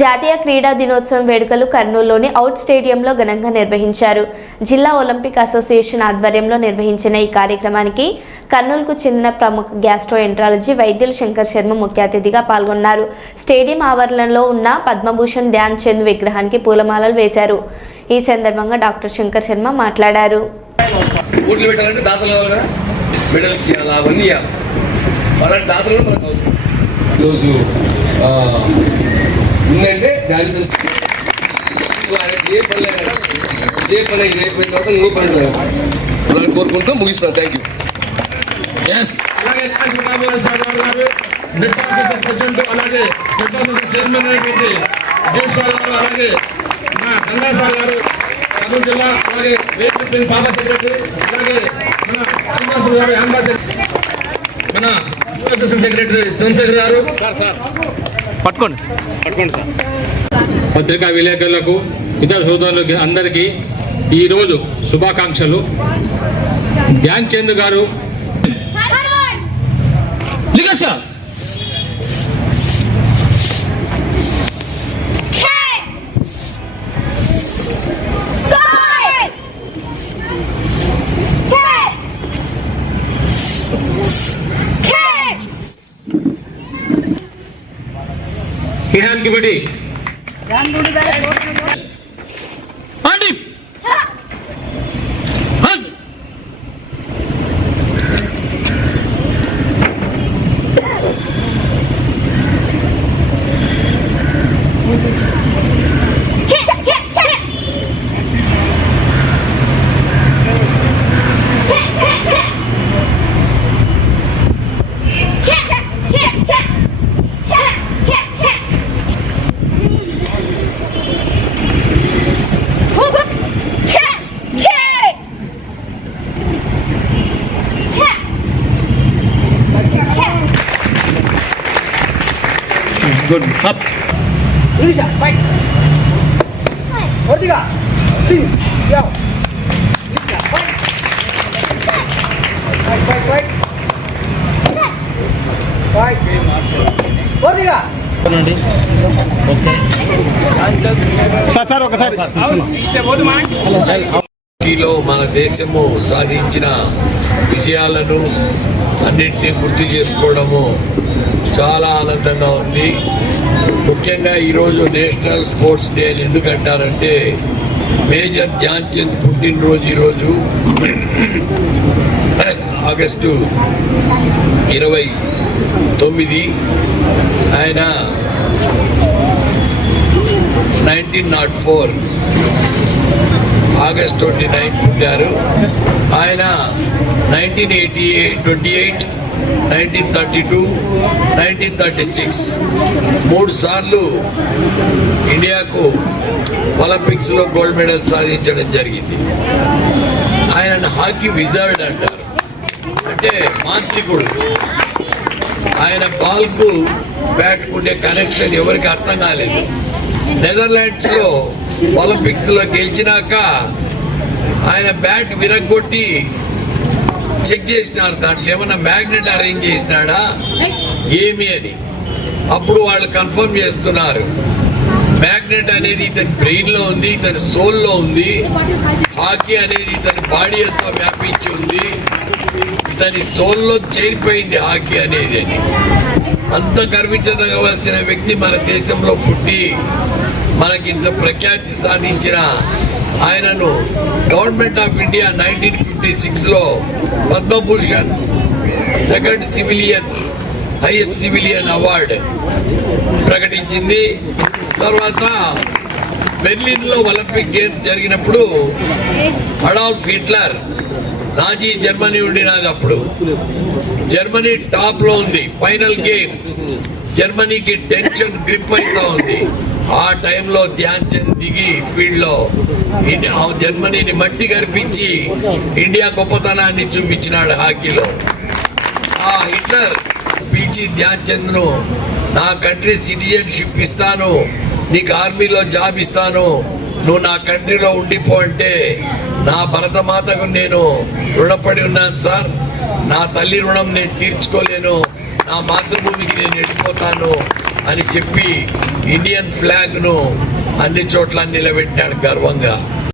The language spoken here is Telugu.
జాతీయ క్రీడా దినోత్సవం వేడుకలు కర్నూలులోని అవుట్ స్టేడియంలో ఘనంగా నిర్వహించారు. జిల్లా ఒలింపిక్ అసోసియేషన్ ఆధ్వర్యంలో నిర్వహించిన ఈ కార్యక్రమానికి కర్నూలుకు చెందిన ప్రముఖ గ్యాస్ట్రో ఎంట్రాలజీ వైద్యులు శంకర్ శర్మ ముఖ్య అతిథిగా పాల్గొన్నారు. స్టేడియం ఆవరణలో ఉన్న పద్మభూషణ్ ధ్యాన్ చంద్ విగ్రహానికి పూలమాలలు వేశారు. ఈ సందర్భంగా డాక్టర్ శంకర్ శర్మ మాట్లాడారు. అలాంటి దాతలు మనకు అవసరం. దాని చేస్తే ఏ పని లేదా ఏ పని ఇది అయిపోయిన తర్వాత ఇంకో పని లేదు అలాని కోరుకుంటూ ముగిస్తున్నాను థ్యాంక్ యూ ఎస్ అలాగే గారు అసోసియేషన్ ప్రెసిడెంట్ అలాగే అసోసియేషన్ చైర్మన్ అయినటువంటి దేశ్ సార్ గారు అలాగే మన గంగా సార్ గారు కర్నూలు జిల్లా అలాగే వేదిక బాబా సెక్రటరీ అలాగే మన శ్రీనివాసులు గారు అంబాసిడర్ మన అసోసియేషన్ సెక్రటరీ చంద్రశేఖర్ గారు పట్టుకోండి. పత్రికా విలేకరులకు ఇతర సోదరులకి అందరికీ ఈరోజు శుభాకాంక్షలు. ధ్యాన్ చంద్ గారు. ध्यान की बेटी Good up Indonesia, fight. Bertiga, sing, go. Indonesia, fight. Fight, fight, fight. Fight. Bertiga. Sir ఒకసారి హాకీలో మన దేశము సాధించిన విజయాలను అన్నింటినీ గుర్తు చేసుకోవడము చాలా ఆనందంగా ఉంది. ముఖ్యంగా ఈరోజు నేషనల్ స్పోర్ట్స్ డే అని ఎందుకంటారంటే మేజర్ ధ్యాన్ చంద్ పుట్టినరోజు ఈరోజు ఆగస్టు ఇరవై తొమ్మిది. ఆయన nineteen nought four. August twenty nine పుట్టారు. ఆయన nineteen eighty eight twenty eight nineteen thirty two nineteen thirty six మూడు సార్లు ఇండియాకు ఒలింపిక్స్లో గోల్డ్ మెడల్ సాధించడం జరిగింది. ఆయన హాకీ విజర్డ్ అంటారు. అంటే మాంత్రికుడు. ఆయన బాల్కు బ్యాట్ ఉండే కనెక్షన్ ఎవరికి అర్థం కాలేదు. నెదర్లాండ్స్లో ఒలింపిక్స్లో గెలిచినాక ఆయన బ్యాట్ విరగొట్టి చెక్ చేసినారు. దాంట్లో ఏమన్నా మ్యాగ్నెట్ అరేంజ్ చేసినాడా? ఏమి అని. అప్పుడు వాళ్ళు కన్ఫర్మ్ చేస్తున్నారు. మ్యాగ్నెట్ అనేది ఇతని బ్రెయిన్లో ఉంది ఇతని సోల్లో ఉంది. హాకీ అనేది ఇతని బాడీ అంతా వ్యాపించి ఉంది. ఇతని సోల్లో చేరిపోయింది హాకీ అనేది. అని అంత గర్వించదగవలసిన వ్యక్తి మన దేశంలో పుట్టి మనకి ఇంత ప్రఖ్యాతి సాధించిన ఆయనను government of India nineteen fifty సిక్స్లో Padma Bhushan second civilian highest civilian award ప్రకటించింది. తర్వాత బెర్లిన్లో ఒలింపిక్ గేమ్స్ జరిగినప్పుడు అడాల్ఫ్ హిట్లర్ నాజీ జర్మనీ ఉండినది అప్పుడు జర్మనీ టాప్లో ఉంది. ఫైనల్ గేమ్ జర్మనీకి టెన్షన్ గ్రిప్ అవుతా ఉంది. ఆ టైంలో ధ్యాన్ చంద్ దిగి ఫీల్డ్లో ఆ జర్మనీని మట్టి గర్పించి ఇండియా గొప్పతనాన్ని చూపించినాడు హాకీలో. ఆ హిట్లర్ పిలిచి ధ్యాన్ చంద్ను నా కంట్రీ సిటిజన్షిప్ ఇస్తాను నీకు ఆర్మీలో జాబ్ ఇస్తాను నువ్వు నా కంట్రీలో ఉండిపో అంటే నా భరతమాతకు నేను రుణపడి ఉన్నాను సార్. నా తల్లి రుణం నేను తీర్చుకోలేను. నా మాతృభూమికి నేను వెళ్ళిపోతాను. అని చెప్పి ఇండియన్ ఫ్లాగ్ను అన్ని చోట్ల నిలబెట్టినాడు గర్వంగా.